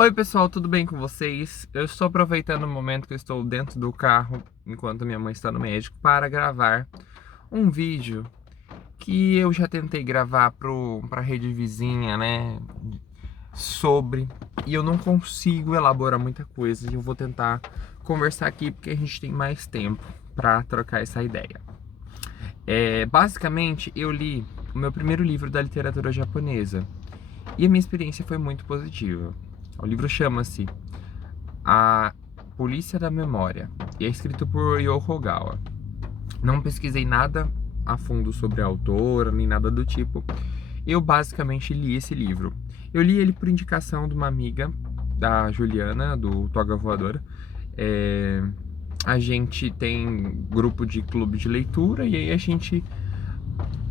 Oi pessoal, tudo bem com vocês? Eu estou aproveitando o momento que eu estou dentro do carro enquanto minha mãe está no médico para gravar um vídeo que eu já tentei gravar para a rede vizinha, né? Sobre, e eu não consigo elaborar muita coisa e eu vou tentar conversar aqui porque a gente tem mais tempo para trocar essa ideia. Basicamente, eu li o meu primeiro livro da literatura japonesa e a minha experiência foi muito positiva. O livro chama-se A Polícia da Memória e é escrito por Yoko Ogawa. Não pesquisei nada a fundo sobre a autora, nem nada do tipo. Eu basicamente li esse livro. Eu li ele por indicação de uma amiga, da Juliana, do Toga Voadora. A gente tem grupo de clube de leitura e aí a gente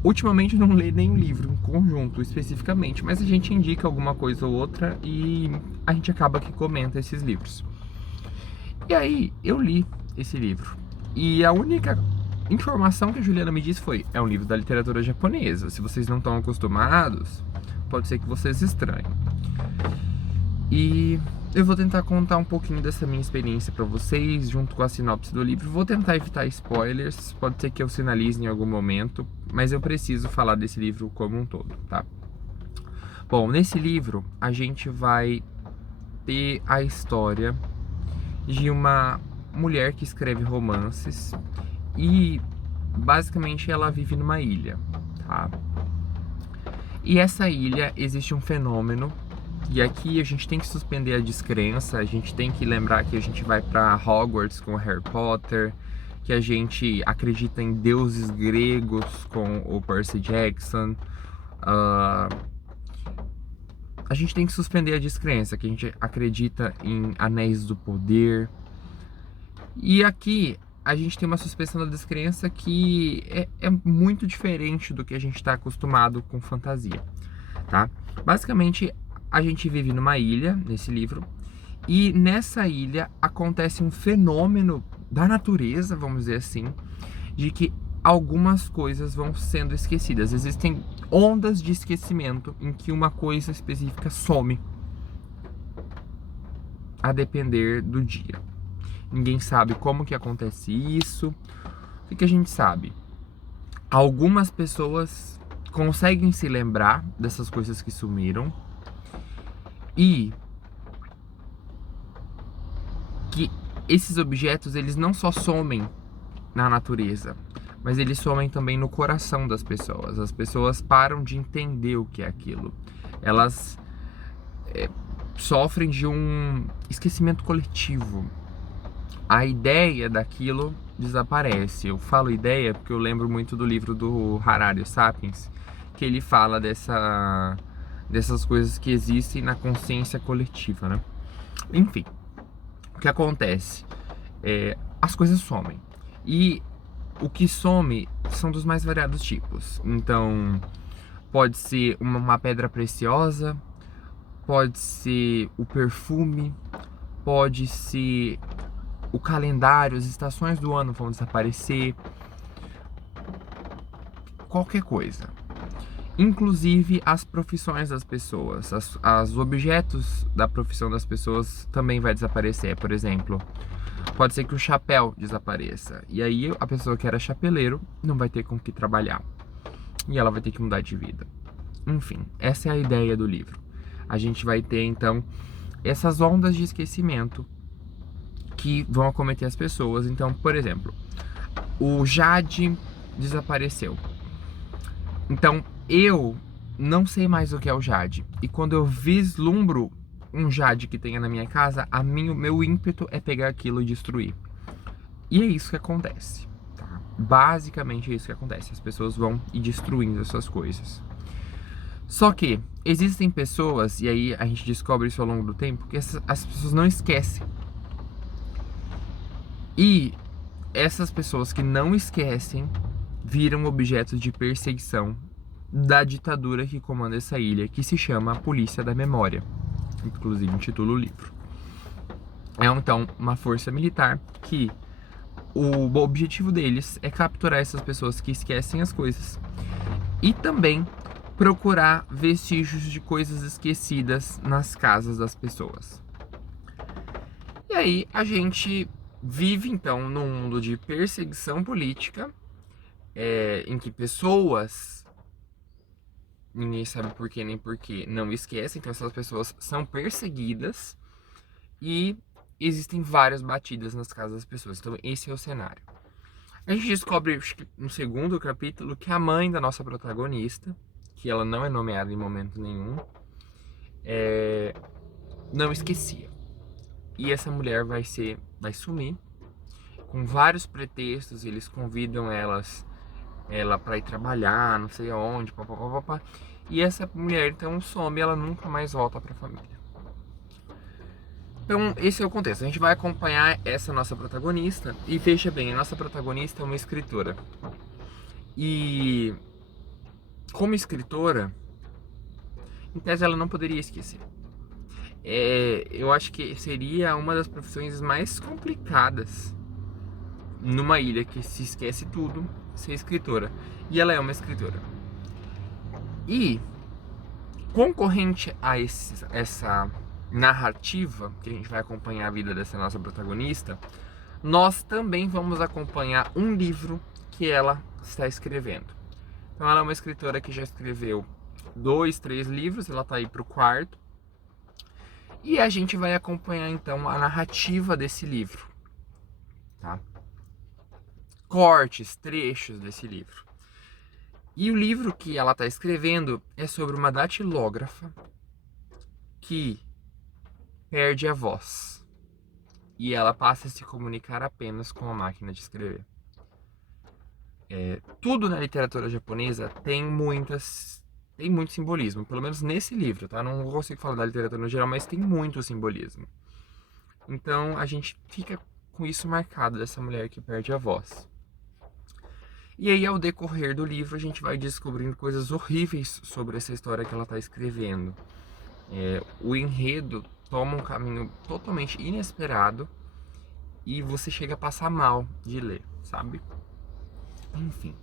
ultimamente não lê nenhum livro em conjunto especificamente, mas a gente indica alguma coisa ou outra e a gente acaba que comenta esses livros. E aí eu li esse livro e a única informação que a Juliana me disse foi: é um livro da literatura japonesa, se vocês não estão acostumados, pode ser que vocês estranhem. E eu vou tentar contar um pouquinho dessa minha experiência pra vocês, junto com a sinopse do livro. Vou tentar evitar spoilers, pode ser que eu sinalize em algum momento, mas eu preciso falar desse livro como um todo, tá? Bom, nesse livro a gente vai ter a história de uma mulher que escreve romances e basicamente ela vive numa ilha, tá? E essa ilha existe um fenômeno. E aqui a gente tem que suspender a descrença, a gente tem que lembrar que a gente vai para Hogwarts com Harry Potter, que a gente acredita em deuses gregos com o Percy Jackson. A gente tem que suspender a descrença, que a gente acredita em Anéis do Poder. E aqui a gente tem uma suspensão da descrença que é muito diferente do que a gente está acostumado com fantasia, tá? Basicamente, a gente vive numa ilha, nesse livro, e nessa ilha acontece um fenômeno da natureza, vamos dizer assim, de que algumas coisas vão sendo esquecidas. Existem ondas de esquecimento em que uma coisa específica some, a depender do dia. Ninguém sabe como que acontece isso. O que a gente sabe? Algumas pessoas conseguem se lembrar dessas coisas que sumiram, e que esses objetos, eles não só somem na natureza, mas eles somem também no coração das pessoas. As pessoas param de entender o que é aquilo. Elas sofrem de um esquecimento coletivo. A ideia daquilo desaparece. Eu falo ideia porque eu lembro muito do livro do Harari, o Sapiens, que ele fala dessas coisas que existem na consciência coletiva, né? Enfim, o que acontece? As coisas somem. E o que some são dos mais variados tipos. Então, pode ser uma pedra preciosa, pode ser o perfume, pode ser o calendário, as estações do ano vão desaparecer. Qualquer coisa. Inclusive as profissões das pessoas, os objetos da profissão das pessoas também vai desaparecer. Por exemplo, pode ser que o chapéu desapareça, e aí a pessoa que era chapeleiro não vai ter com o que trabalhar, e ela vai ter que mudar de vida. Enfim, essa é a ideia do livro. A gente vai ter então essas ondas de esquecimento que vão acometer as pessoas. Então, por exemplo, o jade desapareceu. Então, eu não sei mais o que é o jade. E quando eu vislumbro um jade que tenha na minha casa, o meu ímpeto é pegar aquilo e destruir. E é isso que acontece, tá? Basicamente é isso que acontece. As pessoas vão e destruindo essas coisas. Só que existem pessoas, e aí a gente descobre isso ao longo do tempo, que as pessoas não esquecem. E essas pessoas que não esquecem viram objetos de perseguição da ditadura que comanda essa ilha, que se chama a Polícia da Memória, inclusive intitula o livro. É então uma força militar que o objetivo deles é capturar essas pessoas que esquecem as coisas e também procurar vestígios de coisas esquecidas nas casas das pessoas. E aí a gente vive então num mundo de perseguição política, em que pessoas, ninguém sabe por que nem porquê, não esquecem, então essas pessoas são perseguidas e existem várias batidas nas casas das pessoas. Então esse é o cenário. A gente descobre, acho que no segundo capítulo, que a mãe da nossa protagonista, que ela não é nomeada em momento nenhum, não esquecia. E essa mulher vai sumir com vários pretextos. Eles convidam ela para ir trabalhar, não sei aonde, papapá. E essa mulher então some, ela nunca mais volta para a família. Então esse é o contexto. A gente vai acompanhar essa nossa protagonista e veja bem, a nossa protagonista é uma escritora. E como escritora, em tese ela não poderia esquecer. Eu acho que seria uma das profissões mais complicadas numa ilha que se esquece tudo, ser escritora. E ela é uma escritora. E concorrente a essa narrativa, que a gente vai acompanhar a vida dessa nossa protagonista, nós também vamos acompanhar um livro que ela está escrevendo. Então ela é uma escritora que já escreveu 2, 3 livros, ela está aí para o 4º. E a gente vai acompanhar então a narrativa desse livro, tá? Cortes, trechos desse livro. E o livro que ela está escrevendo é sobre uma datilógrafa que perde a voz e ela passa a se comunicar apenas com a máquina de escrever. Tudo na literatura japonesa tem muito simbolismo, pelo menos nesse livro, tá? Não consigo falar da literatura no geral, mas tem muito simbolismo. Então a gente fica com isso marcado, dessa mulher que perde a voz. E aí, ao decorrer do livro, a gente vai descobrindo coisas horríveis sobre essa história que ela está escrevendo. O enredo toma um caminho totalmente inesperado e você chega a passar mal de ler, sabe? Enfim.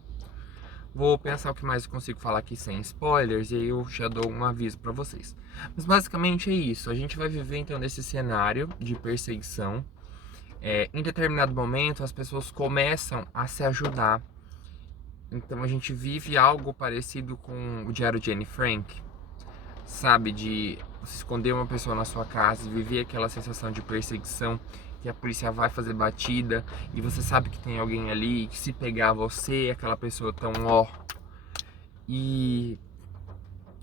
Vou pensar o que mais eu consigo falar aqui sem spoilers e aí eu já dou um aviso para vocês. Mas basicamente é isso. A gente vai viver então nesse cenário de perseguição. Em determinado momento as pessoas começam a se ajudar. Então a gente vive algo parecido com o Diário de Anne Frank. Sabe, de você esconder uma pessoa na sua casa e viver aquela sensação de perseguição, que a polícia vai fazer batida e você sabe que tem alguém ali, que se pegar você, aquela pessoa tão e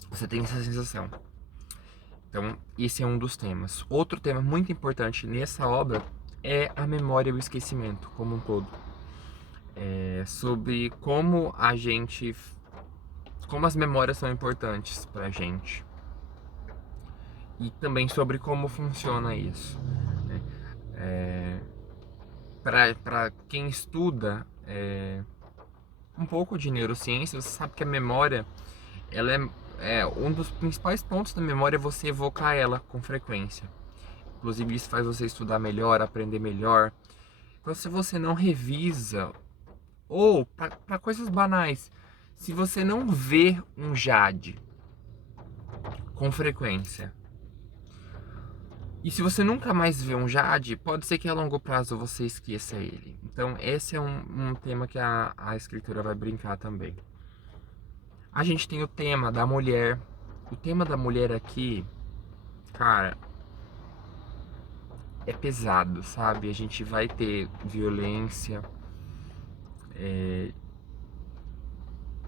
você tem essa sensação. Então esse é um dos temas. Outro tema muito importante nessa obra é a memória e o esquecimento como um todo. Sobre como as memórias são importantes pra gente. E também sobre como funciona isso, né? Para quem estuda um pouco de neurociência, você sabe que a memória, ela um dos principais pontos da memória é você evocar ela com frequência. Inclusive isso faz você estudar melhor, aprender melhor. Então se você não revisa, ou para coisas banais, se você não vê um Jade com frequência, e se você nunca mais vê um Jade, pode ser que a longo prazo você esqueça ele. Então esse é um tema que a escritora vai brincar também. A gente tem o tema da mulher. O tema da mulher aqui, cara, é pesado, sabe? A gente vai ter violência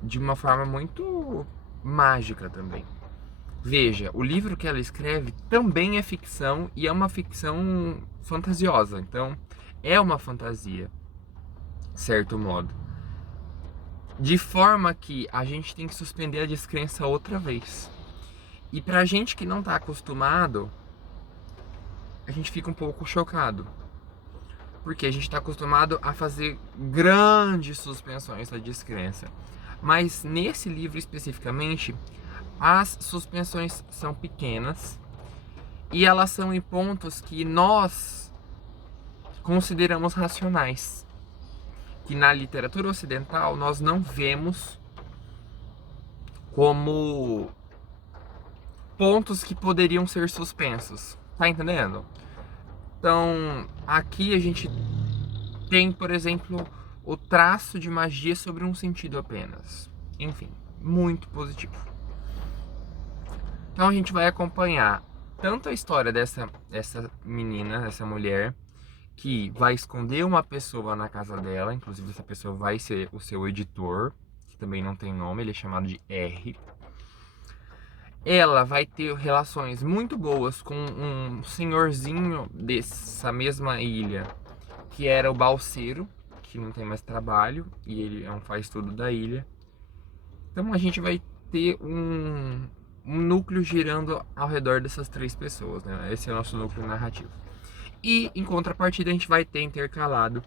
de uma forma muito mágica também. Veja, o livro que ela escreve também é ficção e é uma ficção fantasiosa. Então, é uma fantasia, de certo modo. De forma que a gente tem que suspender a descrença outra vez. E pra gente que não tá acostumado, a gente fica um pouco chocado. Porque a gente tá acostumado a fazer grandes suspensões da descrença. Mas nesse livro especificamente, as suspensões são pequenas e elas são em pontos que nós consideramos racionais, que na literatura ocidental nós não vemos como pontos que poderiam ser suspensos. Tá entendendo? Então, aqui a gente tem, por exemplo, o traço de magia sobre um sentido apenas. Enfim, muito positivo. Então a gente vai acompanhar tanto a história dessa menina, dessa mulher, que vai esconder uma pessoa na casa dela, inclusive essa pessoa vai ser o seu editor, que também não tem nome, ele é chamado de R. Ela vai ter relações muito boas com um senhorzinho dessa mesma ilha, que era o balseiro, que não tem mais trabalho, e ele é um faz-tudo da ilha. Então a gente vai ter um núcleo girando ao redor dessas três pessoas, né? Esse é o nosso núcleo narrativo. E em contrapartida a gente vai ter intercalado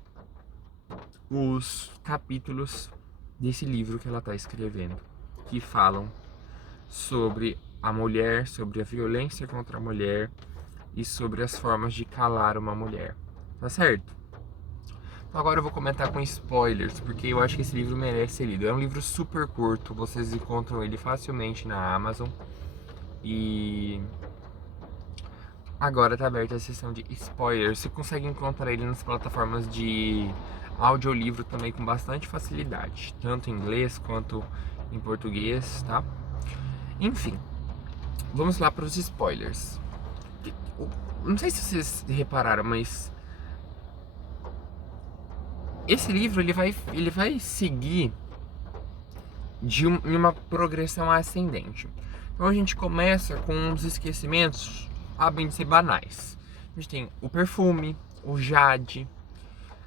os capítulos desse livro que ela está escrevendo, que falam sobre a mulher, sobre a violência contra a mulher e sobre as formas de calar uma mulher, tá certo? Então agora eu vou comentar com spoilers, porque eu acho que esse livro merece ser lido. É um livro super curto, vocês encontram ele facilmente na Amazon. E agora tá aberta a seção de spoilers. Você consegue encontrar ele nas plataformas de audiolivro também com bastante facilidade, tanto em inglês quanto em português, tá? Enfim, vamos lá para os spoilers. Não sei se vocês repararam, mas esse livro ele vai seguir em uma progressão ascendente. Então a gente começa com uns esquecimentos, a bem de ser banais. A gente tem o perfume, o jade,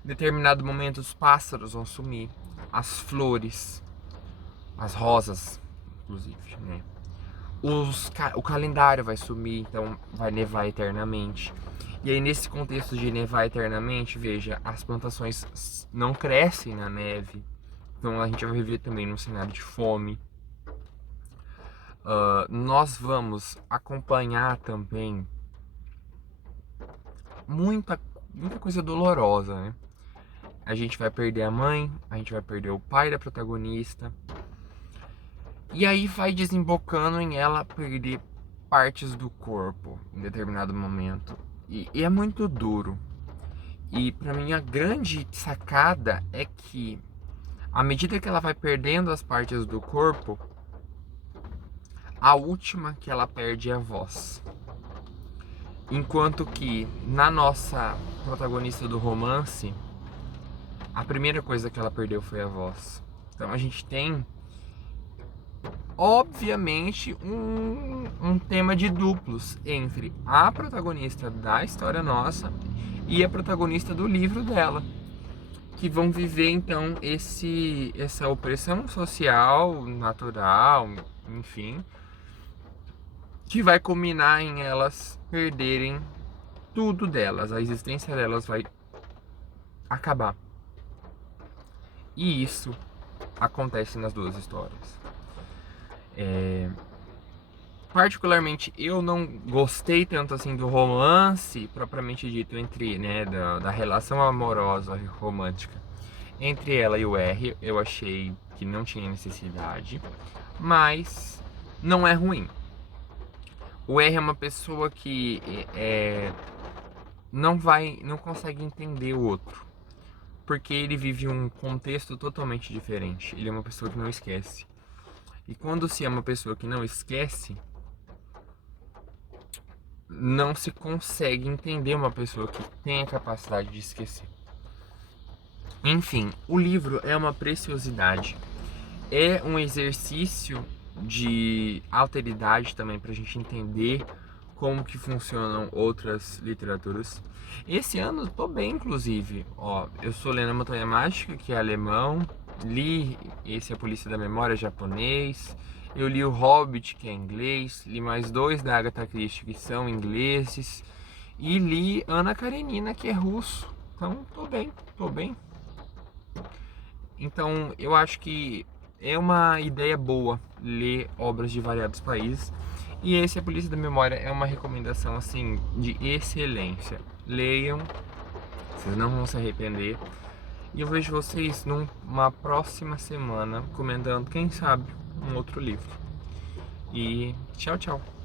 em determinado momento os pássaros vão sumir, as flores, as rosas, inclusive, né? O calendário vai sumir, então vai nevar eternamente. E aí nesse contexto de nevar eternamente, veja, as plantações não crescem na neve. Então a gente vai viver também num cenário de fome. Nós vamos acompanhar também muita coisa dolorosa, né? A gente vai perder a mãe, a gente vai perder o pai da protagonista. E aí vai desembocando em ela perder partes do corpo em determinado momento. E é muito duro. E pra mim a grande sacada é que à medida que ela vai perdendo as partes do corpo, a última que ela perde é a voz. Enquanto que na nossa protagonista do romance, a primeira coisa que ela perdeu foi a voz. Então a gente tem, obviamente, um tema de duplos entre a protagonista da história nossa e a protagonista do livro dela, que vão viver então essa opressão social, natural, enfim, que vai culminar em elas perderem tudo delas, a existência delas vai acabar. E isso acontece nas duas histórias. Particularmente eu não gostei tanto assim do romance propriamente dito entre, né, da relação amorosa e romântica entre ela e o R. Eu achei que não tinha necessidade, mas não é ruim. O R é uma pessoa que não consegue entender o outro, porque ele vive um contexto totalmente diferente. Ele é uma pessoa que não esquece. E quando se é uma pessoa que não esquece, não se consegue entender uma pessoa que tem a capacidade de esquecer. Enfim, o livro é uma preciosidade. É um exercício de alteridade também pra gente entender como que funcionam outras literaturas. Esse ano tô bem, inclusive. Eu estou lendo a Montanha Mágica, que é alemão. Li esse A Polícia da Memória, japonês. Eu li o Hobbit, que é inglês. Li mais 2 da Agatha Christie, que são ingleses. E li Ana Karenina, que é russo. Então, tô bem. Então, eu acho que é uma ideia boa ler obras de variados países. E esse A Polícia da Memória é uma recomendação, assim, de excelência. Leiam, vocês não vão se arrepender. E eu vejo vocês numa próxima semana comentando, quem sabe, um outro livro. E tchau, tchau.